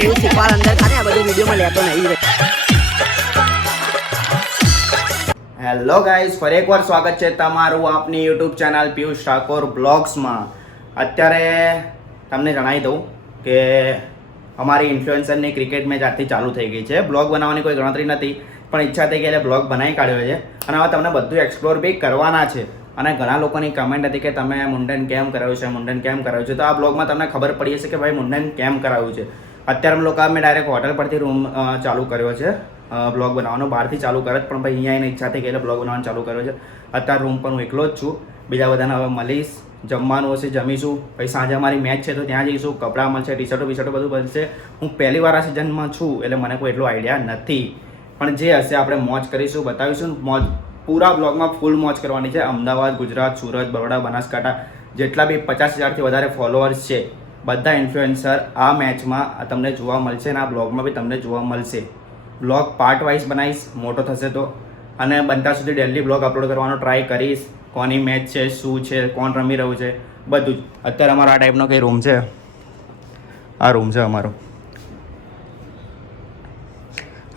કેવું શીખવાડ અંદર ખાને આ બધું વિડીયોમાં લેતો નહીં. હેલો ગાઈઝ, ફરી એકવાર સ્વાગત છે તમારું આપની યુટ્યુબ ચેનલ પિયુષ ઠાકોર બ્લોગ્સમાં. અત્યારે તમને જણાવી દઉં કે અમારી ઇન્ફ્લુએન્સરની ક્રિકેટ મેચ આજથી ચાલુ થઈ ગઈ છે. બ્લોગ બનાવવાની કોઈ ગણતરી નથી, પણ ઈચ્છા થઈ ગઈ એટલે બ્લોગ બનાવી કાઢ્યો છે અને હવે તમને બધું એક્સપ્લોર બી કરવાના છે. અને ઘણા લોકોની કમેન્ટ હતી કે તમે મુંડન કેમ કરાવ્યું છે, મુંડન કેમ કરાવ્યું છે. તો આ બ્લોગમાં તમને ખબર પડી હશે કે ભાઈ મુંડન કેમ કરાવ્યું છે. અત્યારે અમે લોકો મેં ડાયરેક્ટ હોટલ પરથી રૂમ ચાલુ કર્યો છે બ્લોગ બનાવવાનો. બહારથી ચાલુ કરે પણ ભાઈ અહીંયા એને ઈચ્છા થઈ ગઈ એટલે બ્લોગ બનાવવાનું ચાલુ કર્યો છે. અત્યારે રૂમ પર હું એકલો જ છું, બીજા બધાને હવે મળીશ, જમવાનું હશે જમીશું, પછી સાંજે અમારી મેચ છે તો ત્યાં જઈશું, કપડાં મળશે, ટી શર્ટો બધું બનશે. હું પહેલી વાર આ સિઝનમાં છું એટલે મને કોઈ એટલો આઈડિયા નથી, પણ જે હશે આપણે મોજ કરીશું, બતાવીશું. મોજ પૂરા બ્લોગમાં ફૂલ મોજ કરવાની છે. અમદાવાદ, ગુજરાત, સુરત, બરોડા, બનાસકાંઠા જેટલા બી 50,000થી વધારે ફોલોઅર્સ છે બધા ઇન્ફ્લુએન્સર આ મેચમાં તમને જોવા મળશે અને આ બ્લોગમાં બી તમને જોવા મળશે. બ્લોગ પાર્ટ વાઇઝ બનાવીશ મોટો થશે તો, અને બનતા સુધી ડેલી બ્લોગ અપલોડ કરવાનો ટ્રાય કરીશ. કોની મેચ છે, શું છે, કોણ રમી રહ્યું છે, બધું જ. અત્યારે અમારો આ ટાઈપનો કંઈ રૂમ છે, આ રૂમ છે અમારો.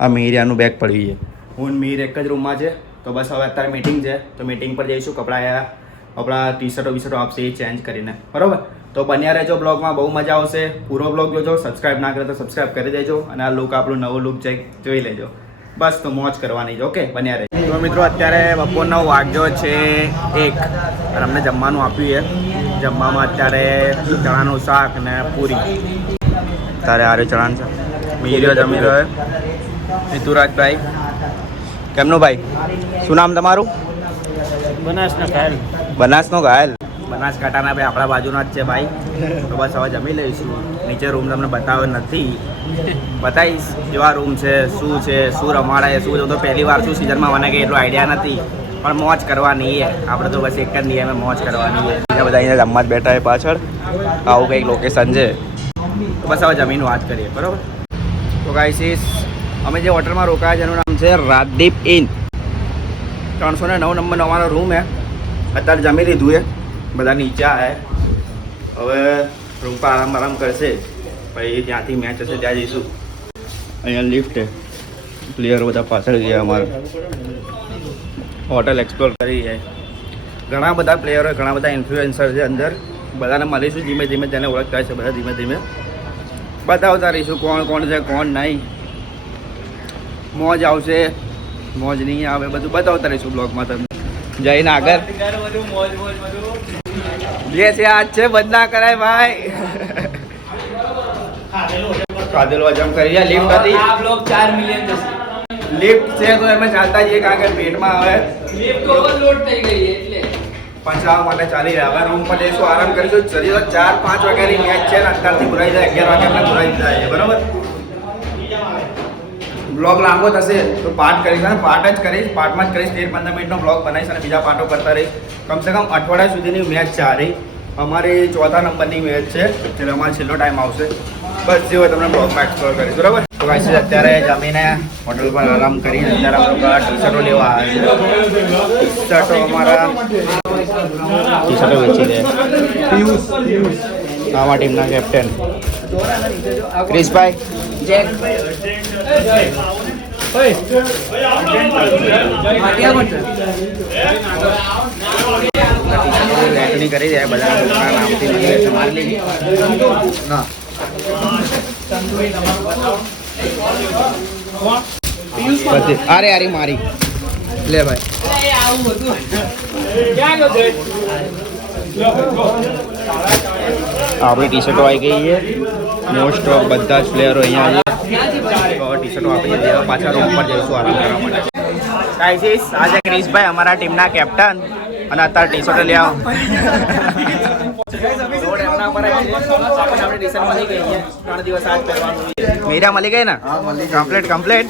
આ મીરિયાનું બેગ પડ્યું છે, હું મીર એક જ રૂમમાં છે. તો બસ હવે અત્યારે મીટિંગ છે તો મીટિંગ પર જઈશું. કપડાં આપણા ટી શર્ટો આપશે એ ચેન્જ કરીને, બરાબર? તો બન્યા રહેજો બ્લોગમાં, બહુ મજા આવશે. પૂરો બ્લોગ જોજો, સબસ્ક્રાઈબ ના કરે તો સબસ્ક્રાઈબ કરી દેજો અને આ લુક આપણું નવું લુક જોઈ લેજો. બસ તો મોજ કરવાની છે. ઓકે, બન્યા રહેજો. તો મિત્રો અત્યારે બપોરનો વાગ્યો છે 1 અને અમને જમવાનું આપ્યું છે. જમવામાં અત્યારે ચણાનું શાક ને પૂરી. તારે આરે ચણાનું શાક મીર્યો જમી રહ્યો. ઋતુરાજભાઈ, કેમનું ભાઈ? શું નામ તમારું? બનાસનો ઘાયલ. બનાસનો ઘાયલ. બનાસકાંઠાના ભાઈ આપણા બાજુના જ છે ભાઈ. તો બસ હવે જમી લઈશું. નીચે રૂમ તમને બતાવ્યો નથી, બતાવીશ કેવા રૂમ છે, શું છે, શું રમાડાય, શું તો પહેલી વાર શું સિઝનમાં મને કંઈ એટલો આઈડિયા નથી, પણ મોજ કરવાની છે આપણે તો. બસ એક જ નિયમે મોજ કરવાની છે. બીજા બધા અહીંયા રમવા જ બેઠા છે પાછળ. આવું કંઈક લોકેશન છે. તો બસ હવે જમીન વાત કરીએ, બરાબર? તો ગાઈસ, અમે જે હોટલમાં રોકાયા છે એનું નામ છે રાજદીપ ઇન. 309 નંબરનો અમારો રૂમ છે. અત્યારે જમી લીધું છે, બધા નીચે આવે. હવે રૂમ પર આરામ કરશે, પછી ત્યાંથી મેચ હશે ત્યાં જઈશું. અહીંયા લિફ્ટ છે, પ્લેયરો બધા પાછળ ગયા. અમારે હોટલ એક્સપ્લોર કરી જાય. ઘણા બધા પ્લેયરો, ઘણા બધા ઇન્ફ્લુએન્સર છે અંદર. બધાને મળીશું ધીમે ધીમે, તેને ઓળખતા છે બધા ધીમે ધીમે બતાવતા રહીશું કોણ કોણ છે કોણ નહીં. મોજ આવશે, મોજ નહીં આવે, બધું બતાવતા રહીશું બ્લોગમાં તમને. જઈને આગળ જે છે આજ છે, બંધ ના કરાય ભાઈ. ખાધેલો હજમ કરી જાય. લિફ્ટ હતી, આ બ્લોગ 4 મિલિયન જશે. લિફ્ટ છે તો એમાં ચાલતા જઈએ કારણ કે પેટમાં હવે લિફ્ટ ઓવરલોડ થઈ ગઈ એટલે પંચાવવા માટે ચાલી રહ્યા. હવે રૂમ પર જઈશું, આરામ કરીશું. શરીર 4-5 વાગ્યાની મેચ છે ને અત્યારથી ભરાઈ જાય 11 વાગે આપણે ભરાઈ જાય, બરાબર? બ્લોગ લાંબો થશે તો પાર્ટ કરીશ, અને પાર્ટ જ કરીશ, પાર્ટમાં જ કરીશ. 13-15 મિનિટનો બ્લોગ બનાવીશ અને બીજા પાર્ટો કરતા રહીશ. કમસે કમ અઠવાડિયા સુધીની મેચ છે આ રહી. અમારી 4થા નંબરની મેચ છે એટલે અમારો છેલ્લો ટાઈમ આવશે. બસ જે હોય તમને બ્લોગમાં એક્સપ્લોર કરીશ, બરાબર? તો ગાઈસ, અત્યારે જમીને હોટલ પર આરામ કરીને અત્યારે અમે લોકો ટી શર્ટો લેવા આવ્યા છે. ટી શર્ટો અમારા ટી શર્ટો વેચી દે. આમાં ટીમના કેપ્ટન ક્રિશભાઈ, લેખણી કરી દે બધા નામથી મારી ના. અરે અરે મારી લે ભાઈ. આપણી ટી શર્ટો આવી ગઈ છે. મોસ્ટ ઓફ બધા જ પ્લેયરો અહીંયા ટી શર્ટો આપી દે. પાછા રૂમ પર જઈશું આરામ કરવા માટે. ગાઈસ, આજે ક્રિશભાઈ અમારા ટીમના કેપ્ટન અને અત્યારે ટી શર્ટો લઈ આવો. મીરા મળી ગઈ ને? કમ્પ્લીટ.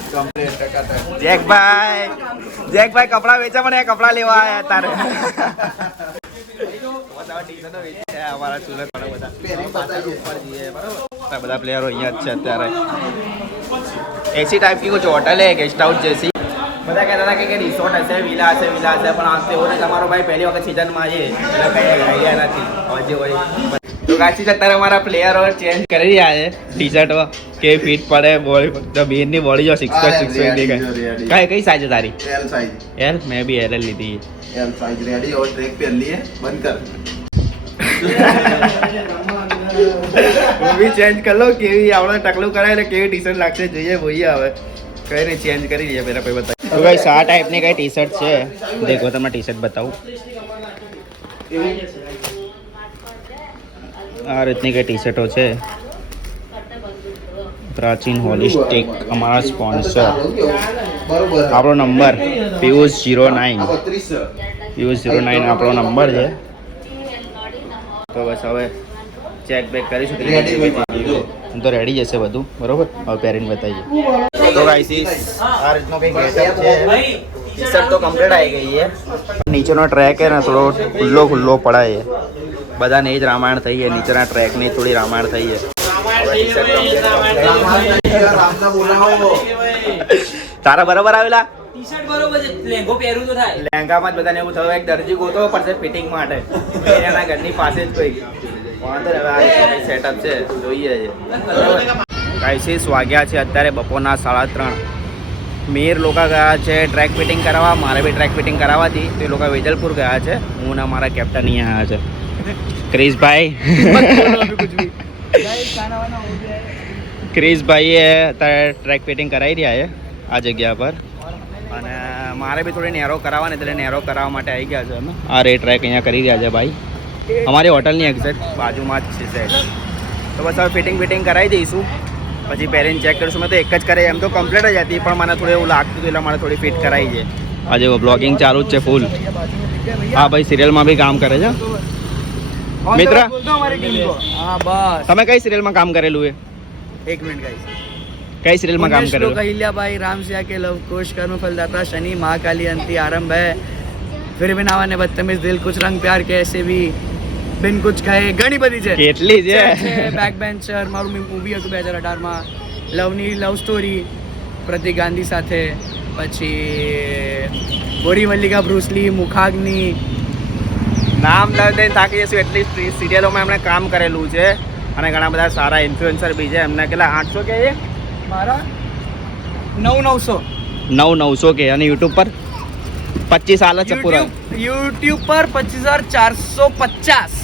જેકભાઈ કપડા વેચા પણ કપડા લેવા આવ્યા તારે. અમારા સુરત બધા પ્લેયરો અહીંયા જ છે અત્યારે. એસી ટાઈપની कुछ હોટલ है, गेस्ट हाउस जैसी. બધા કહેતા હતા કે રિસોર્ટ હશે, વિલા હશે, પણ આ તેઓને તમારો ભાઈ પહેલી વખત સિઝનમાં છે એટલે કંઈ આઈડિયા નથી. હવે જે હોય. તો ગાચી અત્યારે અમારા પ્લેયરો ચેન્જ કરી રહ્યા છે ટી શર્ટો કે ફિટ પડે બોડી બેન ની બોડી જો 6 દેખાય કઈ સાઈઝ છે તારી एल साइज એલ મેં બી એલ લીધી एल साइज रेडी और ट्रैक पहन लिए बंद कर મૂવી ચેન્જ કરી લો કેવી આપણે ટકલું કરાય એટલે કેવી ટી શર્ટ લાગશે જોઈએ જોઈએ હવે કઈ નહીં ચેન્જ કરી લઈએ પેલા પછી બતાવી તો ગાઈસ આ ટાઈપની કઈ ટી શર્ટ છે દેખો તમને ટી શર્ટ બતાવું આ રીતની કઈ ટી શર્ટો છે પ્રાચીન હોલિસ્ટિક અમારા સ્પોન્સર बरोबर આપણો નંબર પિયુષ 09 32 પિયુષ 09 આપણો નંબર છે તો બસ હવે ચેક બેક કરીશું તો રેડી જશે બધું બરોબર હવે પહેરીને બતાવીએ તો ગાઈસ આ રીતનો કંઈક ગેટઅપ છે ટી શર્ટ તો કમ્પ્લીટ આવી ગઈ છે નીચેનો ટ્રેક છે ને થોડો ખુલ્લો પડાય છે બધાને એ જ રામાયણ થઈ છે નીચેના ટ્રેકની થોડી રામાયણ થઈ છે रामना बोलाओ તારા બરાબર આવેલા ટી શર્ટ બરોબર છે લેંગો પહેરું તો થાય લહેંગામાં જ બધાને એવું થયું એક દરજી ગોતો પડશે ફિટિંગ માટે એના ઘરની પાસે જ કોઈ વાંધો ને હવે આ સેટઅપ છે જોઈએ છે ગાઈસ વાગ્યા છે અત્યારે બપોરના 3:30 મીર લોકો ગયા છે ટ્રેક ફિટિંગ કરાવવા મારે બી ટ્રેક ફિટિંગ કરાવવાથી તે લોકો વેજલપુર ગયા છે હું ને મારા કેપ્ટન અહીંયા આવ્યા છે ક્રિશભાઈ ક્રિશભાઈએ અત્યારે ટ્રેક ફિટિંગ કરાવી રહ્યા છે આ જગ્યા પર અને મારે બી થોડી નેરો કરાવવાની એટલે નેરો કરાવવા માટે આવી ગયા છે અમે આ રે ટ્રેક અહીંયા કરી રહ્યા છે ભાઈ અમારી હોટલની એક્ઝેક્ટ બાજુમાં જ છે સાહેબ તો બસ હવે ફિટિંગ કરાવી દઈશું પછી પહેરીને ચેક કરીશું મેં તો એક જ કરે એમ તો કમ્પ્લીટ જ હતી પણ મને થોડું એવું લાગતું હતું એટલે મારે થોડી ફિટ કરાવી છે આજે બ્લોગિંગ ચાલુ જ છે ફૂલ હા ભાઈ સિરિયલમાં બી કામ કરે છે મિત્ર હા બસ તમે કઈ સિરિયલમાં કામ કરેલું એ એક મિનિટ ગાઈસ કઈ સિરિયલમાં કામ કરેલું अहिल्याबाई रामसिया के लव कोश कर्म फलदाता शनि महाकाली अंति आरंभ है फिर भी नावा ने बदतमीज दिल कुछ रंग प्यार के ऐसे भी बिन कुछ कहे ઘણી બધી છે કેટલી છે બેક બેન્ચર મારું મૂવી હતું 2018 માં લવની લવ સ્ટોરી પ્રતિક ગાંધી સાથે પછી ગોરી મલ્લિકા બ્રુસલી મુખાગ્નિ નામ લઈને થાકી જશું એટલી સિરિયલોમાં એમણે કામ કરેલું છે અને ઘણા બધા સારા ઇન્ફ્લુએન્સર બી છે એમને કેટલા 800 કે છે મારા 900 900 કે અને યુટ્યુબ પર 25 હાલ છે પૂરા યુટ્યુબ પર 25450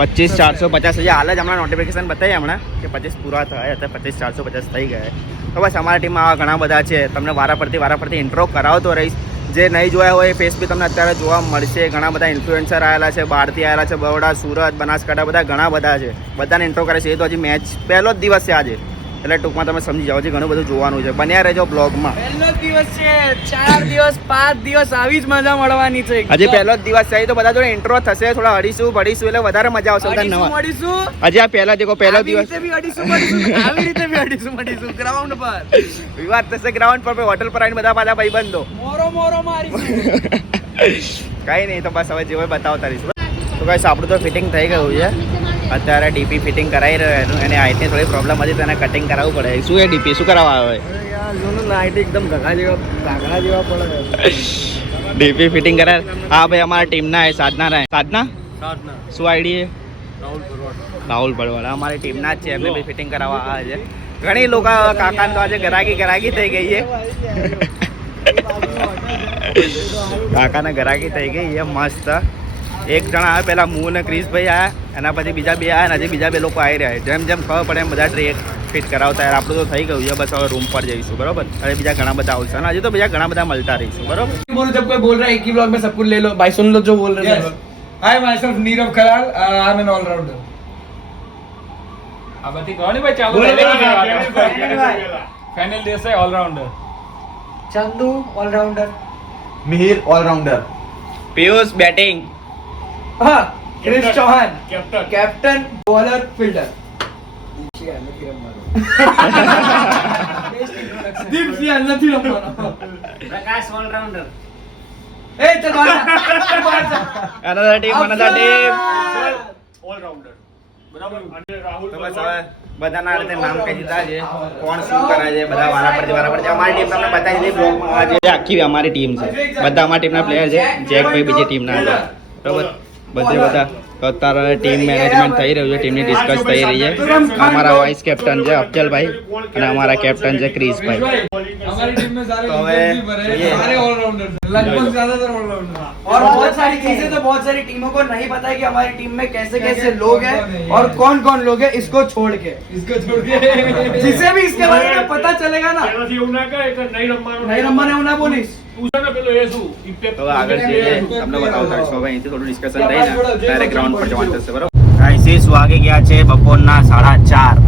25,450 હજી હાલ જ હમણાં નોટિફિકેશન બતાવી હમણાં કે 25 પૂરા થયા અત્યારે 25,450 થઈ ગયા તો બસ અમારા ટીમમાં આવા ઘણા બધા છે તમને વારાફરતી ઇન્ટ્રો કરાવતો રહીશ જે નહીં જોયા હોય એ ફેસ બી તમને અત્યારે જોવા મળશે ઘણા બધા ઇન્ફ્લુએન્સર આવેલા છે બહારથી આવેલા છે બરોડા સુરત બનાસકાંઠા બધા ઘણા બધા છે બધાને ઇન્ટ્રો કરે છે એ તો હજી મેચ પહેલો જ દિવસ છે આજે એટલે ટૂંકમાં તમે સમજી જાઓ છે ઘણું બધું જોવાનું છે બન્યા રહેજો બ્લોગમાં પહેલો દિવસ છે 4 દિવસ 5 દિવસ આવી જ મજા મળવાની છે હજી પહેલો જ દિવસ છે તો બધા જોડે ઇન્ટ્રો થશે થોડા હડીશું ભડીશું એટલે વધારે મજા આવશે બધા નવા મળીશું હજી આ પહેલો દેખો પહેલો દિવસ આવી રીતે બી અડીશું ગ્રાઉન્ડ પર વિવાદ થશે ગ્રાઉન્ડ પર હોટલ પર આવીને બધા પાછા ભાઈબંધો મોરો મારીશું કઈ નહીં તો બસ હવે જે હોય બતાવતા રહીશું તો ગાઈસ આપણું તો ફિટિંગ થઈ ગયું છે અત્યારે ડીપી ફિટિંગ કરાવી રહ્યો એને હાઈટની થોડી પ્રોબ્લેમ હતી તો એને કટિંગ કરાવવું પડે શું એ ડીપી શું કરાવવા આવે એકદમ ઘાઘરા જેવા પડે ડીપી ફિટિંગ કરાય હા ભાઈ અમારા ટીમના એ સાધના શું આઈડી છે રાહુલ ભડવાડા અમારી ટીમના જ છે એમને બી ફિટિંગ કરાવવા આવે છે ઘણી લોકો કાકાને તો આજે ગરાગી થઈ ગઈ છે કાકાને ગરાગી થઈ ગઈ છે મસ્ત એક જણા આવે પહેલાં હું અને ક્રિશભાઈ આવ્યા એના પછી બીજા બે આવ્યા અને હજી બીજા બે લોકો આવી રહ્યા જેમ ખબર પડે એમ બધા ટ્રેક ફિટ કરાવતા યાર આપણું તો થઈ ગયું છે બસ હવે રૂમ પર જઈશું બરોબર અને બીજા ઘણા બધા આવશે અને હજી તો બીજા ઘણા બધા મળતા રહીશું બરોબર बोलो जब कोई बोल रहा है एक ही ब्लॉग में सब कुछ ले लो भाई सुन लो जो बोल रहे हैं Hi, myself Neerav Kharal. I'm an all-rounder. આ બધી કોની ભાઈ ચાલુ final Desai allrounder Chandu allrounder Mihir allrounder Piyush batting हाँ Chris Chauhan captain bowler fielder Deep Singh નથી રમવાનો પ્રકાશ ઓલરાઉન્ડર એ ચલ બાર અનધર ટીમ ઓલરાઉન્ડર બરાબર અને તો રાહુલ બસ હવે બધાના રીતે નામ કહી દીધા છે કોણ શું કરે છે બધા વારાફરતી અમારી ટીમ તમને બતાવી દીધી બ્લોગમાં આજે આખી અમારી ટીમ છે બધા અમારી ટીમના પ્લેયર છે જેકભાઈ બીજી ટીમના છે બરાબર બધા તો અત્યારે ટીમ મેનેજમેન્ટ થઈ રહ્યું છે, ટીમની ડિસ્કસ થઈ રહી છે. અમારા વાઇસ કેપ્ટન છે અફજલભાઈ અને અમારા કેપ્ટન છે ક્રિશભાઈ. हमारी टीम में सारे तो Indians भी ये- भरे हैं, सारे ऑलराउंडर लगभग ज्यादातर ऑलराउंडर. और बहुत सारी चीजें तो बहुत सारी टीमों को नहीं पता है कि हमारी टीम में कैसे कैसे लोग हैं और कौन कौन लोग हैं, इसको छोड़ के. इसको छोड़ के जिसे भी इसके बारे में पता चलेगा ना, એનાથી એવું ના કહે કે નહીં રમવાનું. नहीं रमने ना बोलीस. તું છે ને પેલો એ શું ઇફેક્ટ તો આગળ જઈએ તમને બતાવતા હશો. હવે અહીંથી થોડું ડિસ્કશન થઈને ડાયરેક્ટ ગ્રાઉન્ડ પર જવાનું થશે. બરોબર ગાઈસ, વાગી ગયા છે બપોરના 4:30.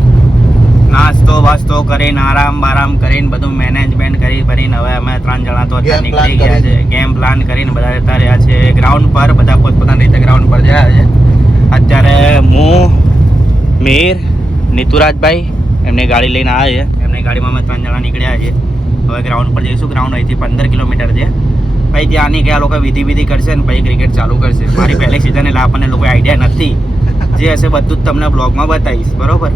નાસ્તો વાસ્તો કરીને આરામ બારામ કરીને બધું મેનેજમેન્ટ કરી ભરીને હવે અમે 3 જણા તો અત્યારે Game plan નીકળી ગયા છે. ગેમ પ્લાન કરીને બધા જતા રહ્યા છે ગ્રાઉન્ડ પર. બધા પોતપોતાની રીતે ગ્રાઉન્ડ પર ગયા છે. અત્યારે હું, મીર, નીતુરાજભાઈ એમની ગાડી લઈને આવ્યા છે. એમની ગાડીમાં અમે 3 જણા નીકળ્યા છીએ. હવે ગ્રાઉન્ડ પર જઈશું. ગ્રાઉન્ડ અહીંથી 15 કિલોમીટર છે. પછી ત્યાં નહીં કે આ લોકો વિધિ કરશે ને પછી ક્રિકેટ ચાલુ કરશે. મારી પહેલી સિઝન એટલે આપણને લોકો આઈડિયા નથી. જે હશે બધું જ તમને બ્લોગમાં બતાવીશ. બરોબર,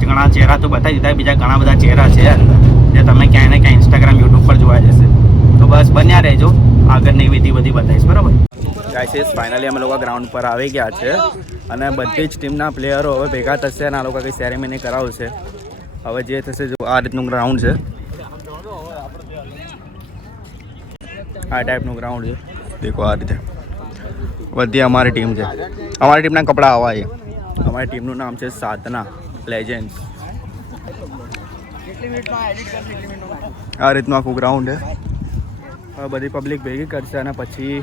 ઘણા ચહેરા તો બતાવી દીધા, બીજા ઘણા બધા ચહેરા છે અંદર જે તમે ક્યાંય ને ક્યાંય ઇન્સ્ટાગ્રામ યુટ્યુબ પર જોવા જશે. તો બસ બન્યા રહેજો, આગળની વિધિ બધી બતાવીશ. બરોબર ગાઈસ, ફાઇનલી અમે લોકો ગ્રાઉન્ડ પર આવી ગયા છે અને બધી જ ટીમના પ્લેયરો હવે ભેગા થશે અને આ લોકો કંઈ સેરેમની કરાવશે. હવે જે થશે જો આ રીતનું ગ્રાઉન્ડ છે, આ ટાઈપનું ગ્રાઉન્ડ છે. દેખો આ રીતે બધી અમારી ટીમ છે. અમારી ટીમના કપડાં આવા છે. અમારી ટીમનું નામ છે સાધના લેજેન્ડ્સ. આ રીતનું આખું ગ્રાઉન્ડ છે. હવે બધી પબ્લિક ભેગી કરશે અને પછી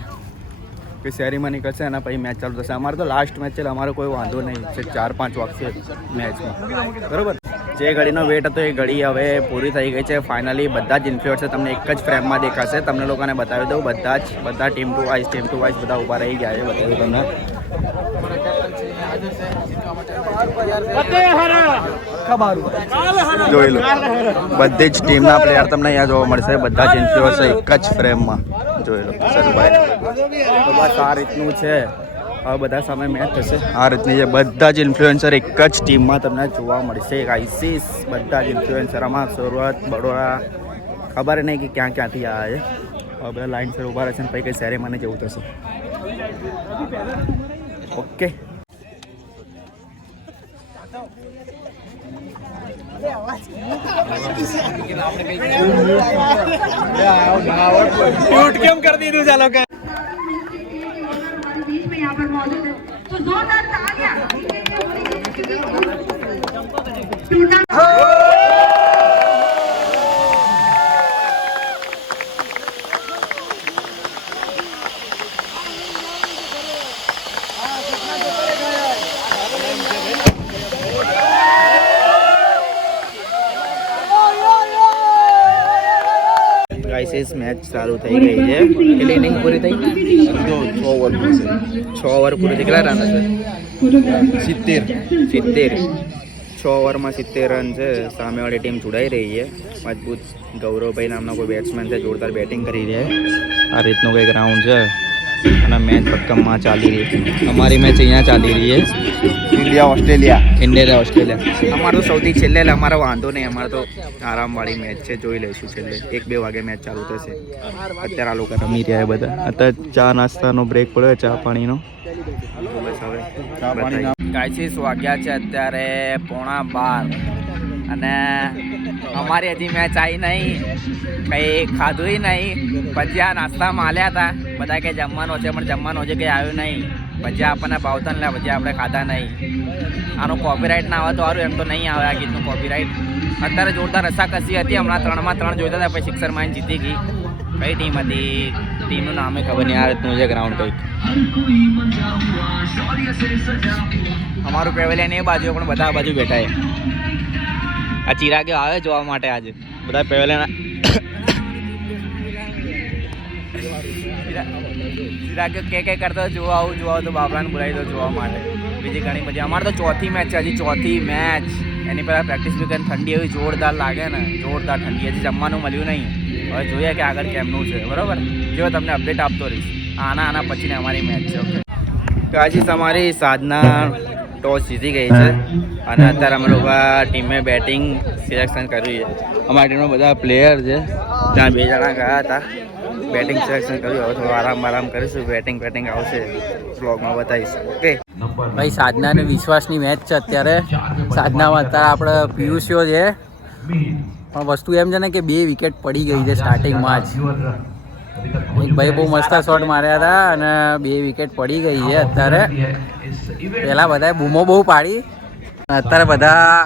કે સેરેમની કરશે અને પછી મેચ ચાલુ થશે. અમારે તો લાસ્ટ મેચ છે, અમારો કોઈ વાંધો નહીં છે. 4-5 વાગશે મેચમાં. બરાબર, જે ઘડીનો વેટ હતો એ ઘડી હવે પૂરી થઈ ગઈ છે. ફાઇનલી બધા જ ઇન્ફ્લુએન્સર તમને એક જ ફ્રેમમાં દેખાશે. તમને લોકોને બતાવી દઉં, બધા ટીમ ટુ વાઇઝ બધા ઊભા રહી ગયા છે. બતાવી તમને જોઈ લો, બધી જ ટીમના પ્લેયર તમને અહીંયા જોવા મળશે. બધા જ ઇન્ફ્લુએન્સર એક જ ફ્રેમમાં. જોઈ લો સરભાઈ. તો બસ આ રીતનું છે. હવે બધા સામે મેચ થશે. આ રીતની છે. બધા જ ઇન્ફ્લુએન્સર એક જ ટીમમાં તમને જોવા મળશે. ગાઈસીસ બધા જ ઇન્ફ્લુએન્સર આમાં સુરત, બડોદરા, ખબર નહીં કે ક્યાંથી આવ્યા છે. હવે બધા લાઈન પર ઊભા રહેશે ને પછી કંઈ સેરેમની જેવું થશે. ઓકે, शूट केम कर दी तू चालो का बीच में यहाँ पर मौजूद है तो जोरदार तालियां ગાઈસ, મેચ ચાલુ થઈ ગઈ છે. કેટલી ઇનિંગ પૂરી થઈ? 6 ઓવર પૂરી થઈ. 6 ઓવર પૂરી થઈ. કેટલા રન હશે? 70. 6 ઓવરમાં 70 રન છે. સામેવાળી ટીમ જોડાઈ રહી છે. મજબૂત ગૌરવભાઈ નામનો કોઈ બેટ્સમેન છે, જોરદાર બેટિંગ કરી રહ્યા છે. આ રીતનું કંઈ ગ્રાઉન્ડ છે અને મેચ ભક્કમમાં ચાલી રહી છે. અમારી મેચ અહીંયા ચાલી રહી છે. India Australia. અમારું તો સૌથી છેલ્લે એટલે અમારો વાંધો નહીં. અમારે તો આરામવાળી મેચ છે, જોઈ લઈશું. છેલ્લે 1-2 વાગે મેચ ચાલુ થશે. અત્યારે આ લોકો રમી રહ્યા બધા. અત્યારે ચા નાસ્તાનો બ્રેક પડ્યો, ચા પાણીનો. બસ હવે ગાઈસીસ વાગ્યા છે અત્યારે 11:15 અને અમારી હજી મેચ આવી નહીં, કંઈ ખાધું નહીં. ભજીયા નાસ્તામાં આલ્યા હતા. બધા કે જમવાનું છે પણ જમવાનું હજી કંઈ આવ્યું નહીં. ભજીયા આપણને ભાવતા ને ભજીયા આપણે ખાધા નહીં. આનું કોપીરાઇટ ના આવે તો સારું, એમ તો નહીં આવે આ ગીતનું કોપીરાઇટ. અત્યારે જોરદાર રસાકસી હતી. હમણાં 3માં 3 જોઈતા હતા, પછી સિક્સર મારીને જીતી ગઈ. કઈ ટીમ હતી? ટીમનું નામે ખબર નહીં. આ રીતનું છે ગ્રાઉન્ડ કંઈક. અમારું પેવેલિયન એ બાજુ પણ બધા આ બાજુ બેઠા છે. આ ચિરાગ્યો આવે જોવા માટે આજે બધા પેવેલિયન. ચિરાગ્યો કે કરતો જોવા આવું તો બાપરાને બોલાવી દો જોવા માટે. બીજી ઘણી બધી. અમારે તો ચોથી મેચ છે, હજી ચોથી મેચ. એની પહેલાં પ્રેક્ટિસ બી કરીને ઠંડી એવી જોરદાર લાગે ને, જોરદાર ઠંડી. હજી જમવાનું મળ્યું નહીં. હવે જોઈએ કે આગળ કેમનું છે. બરાબર, જો તમને અપડેટ આપતો રહીશ. આના પછીને અમારી મેચ છે. ઓકે, તો આજે તમારી સાધના ટોસ જીતી ગઈ છે અને અત્યારે અમે લોકો ટીમે બેટિંગ સિલેક્શન કર્યું છે. અમારી ટીમમાં બધા પ્લેયર છે. ત્યાં 2 જણા ગયા હતા, બેટિંગ સિલેક્શન કર્યું. હવે થોડું આરામ કરીશું. બેટિંગ આવશે, બ્લોગમાં બતાવીશ. ઓકે. ભાઈ સાધના અને વિશ્વાસની મેચ છે અત્યારે. સાધનામાં અત્યારે આપણે પિયુષિયો છે, પણ વસ્તુ એમ છે ને કે 2 વિકેટ પડી ગઈ છે સ્ટાર્ટિંગમાં જ. એક ભાઈ બહુ મસ્ત શોટ માર્યા હતા અને 2 વિકેટ પડી ગઈ છે અત્યારે. પહેલાં બધાએ બૂમો બહુ પાડી, અત્યારે બધા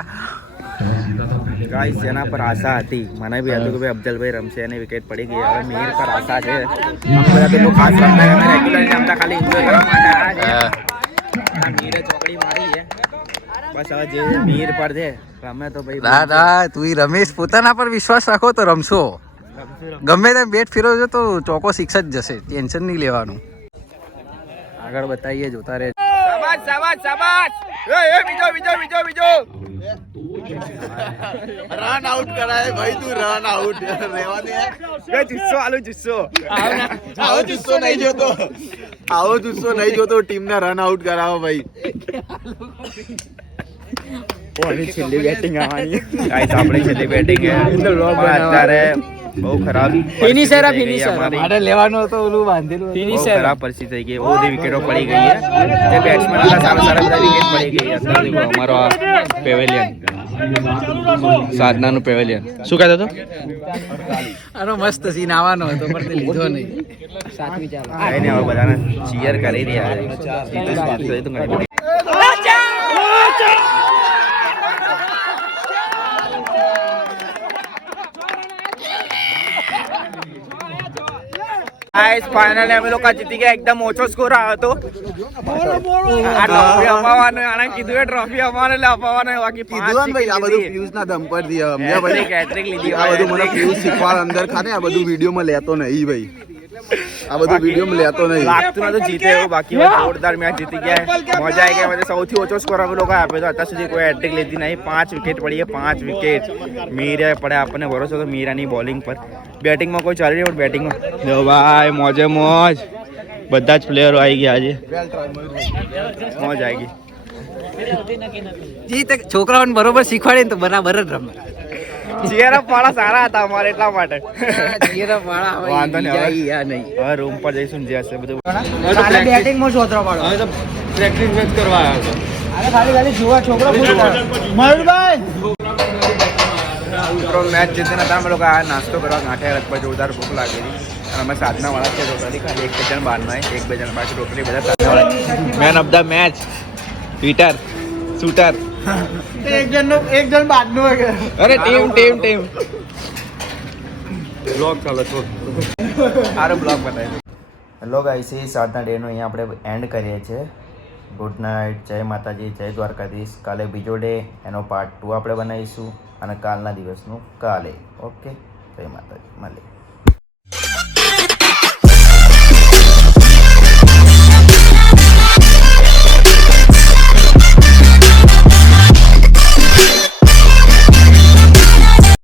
ગાઈસ જેના પર આશા હતી, મને બી હતું કે ભાઈ અફજલભાઈ રમશે અને વિકેટ પડી ગઈ. હવે મિહિર પર આશા છે. અમે બધા પેલું ખાસ રમતા અમે રેગ્યુલર રમતા, ખાલી એન્જોય કરવા માટે આવ્યા છે. મિહિરે ચોકડી મારી છે, બસ હવે જે મિહિર પર છે રમે તો ભાઈ દાદા તું રમેશ પોતાના પર વિશ્વાસ રાખો તો રમશો. ગમે તેમ બેટ ફેરવજો તો ચોકો 6 જ જશે, ટેન્શન નહીં લેવાનું. આગળ બતાવીએ, જોતા રહે. શાબાશ શાબાશ શાબાશ. એ બીજો બીજો બીજો બીજો રન આઉટ કરાય ભાઈ, તું રન આઉટ રહેવા દે. એ જુસ્સો આલુ જુસ્સો. આવો જુસ્સો નહીં જોતો, આવો જુસ્સો નહીં જોતો. ટીમને રન આઉટ કરાવો ભાઈ. ઓની છેલ્લી બેટિંગ આવવાની. ગાઈસ આપણે છેલ્લી બેટિંગ છે પણ અત્યારે બહુ ખરાબ Finisher આ પરિસ્થિતિ થઈ ગઈ finisher. અમારી. મારે લેવાનું હતું ઓલું બાંધેલું. બહુ ખરાબ પરિસ્થિતિ થઈ ગઈ. બધી વિકેટો પડી ગઈ છે. જે બેટ્સમેન હતા સારા સારા બધા વિકેટ પડી ગઈ છે. અમારો આ પેવેલિયન, સાધનાનું પેવેલિયન. શું કહેતો હતો? આનો મસ્ત સીન આવવાનો હતો પણ તે લીધો નહીં. સાતમી ચાલો. કઈ નહીં, હવે બધાને ચીયર કરી રહ્યા છે. જીતેશ બાદશાહ તો ઘણી બધી. ગાઈસ ફાઇનલી અમે લોકો જીતી ગયા. એકદમ ઓછો સ્કોર આવ્યો હતો. આ ટ્રોફી અપાવવાનો આણે કીધું એ ટ્રોફી અપાવવાનો એટલે અપાવવાનો બાકી કીધું ને ભાઈ, આ બધું પિયુષના દમ પર દી અમને ભાઈ. કેટરિંગ લીધી. આ બધું મને પિયુષ શીખવાડ અંદર ખાને, આ બધું વિડીયોમાં લેતો નહીં ભાઈ. આ બધું વિડીયોમાં લેતો નહીં. લાગતું નતું જીતે એવું, બાકી હવે જોરદાર મેચ જીતી ગયા. મજા આવી ગઈ. સૌથી ઓછો સ્કોર અમે લોકો આપ્યો હતો. અત્યાર સુધી કોઈ હેટ્રિક લીધી નહીં. 5 વિકેટ પડી, 5 વિકેટ. મીરે પડે, આપણને ભરોસો હતો મીરાની બોલિંગ પર. બેટિંગમાં કોઈ ચાલી રહ્યું, બેટિંગમાં જો ભાઈ મોજે મોજ. બધા જ પ્લેયરો આવી ગયા આજે, મોજ આવી ગઈ. જી છોકરાઓને બરોબર શીખવાડે ને તો બરાબર જ રમે. ચિયરઅપ વાળા સારા હતા અમારે એટલા માટે. વાંધો નહીં, નહીં. હવે રૂમ પર જઈશું જે હશે બધું. કાલે બેટિંગમાં છોતરો પાડો. હવે તો પ્રેક્ટિસ મેચ કરવા આવ્યો હતો. અરે ખાલી જોવા છોકરો મયુરભાઈ મિત્રો મેચ જીતીને હતા અમે લોકો આ નાસ્તો કરવા ગાંઠિયા રથ પર જોરદાર ભૂખ લાગેલી. અને અમે સાધના વાળા છે રોટલી ખાલી 1 જણ બહારનો હોય, 1-2 જણ બાકી રોટલી બધા સાધના વાળા. Man of the match hitter shooter. એક જણ બાદનું હોય. અરે ટીમ બ્લોગ ચાલો છો. સારો બ્લોગ બતાવી. હેલો ગાઈસ, એ સાધના ડેનો અહીંયા આપણે એન્ડ કરીએ છીએ. ગુડ નાઇટ, જય માતાજી, જય દ્વારકાધીશ. કાલે બીજો ડે, એનો પાર્ટ 2 આપણે બનાવીશું અને કાલના દિવસનું કાલે. ઓકે, જય માતાજી, મળીએ.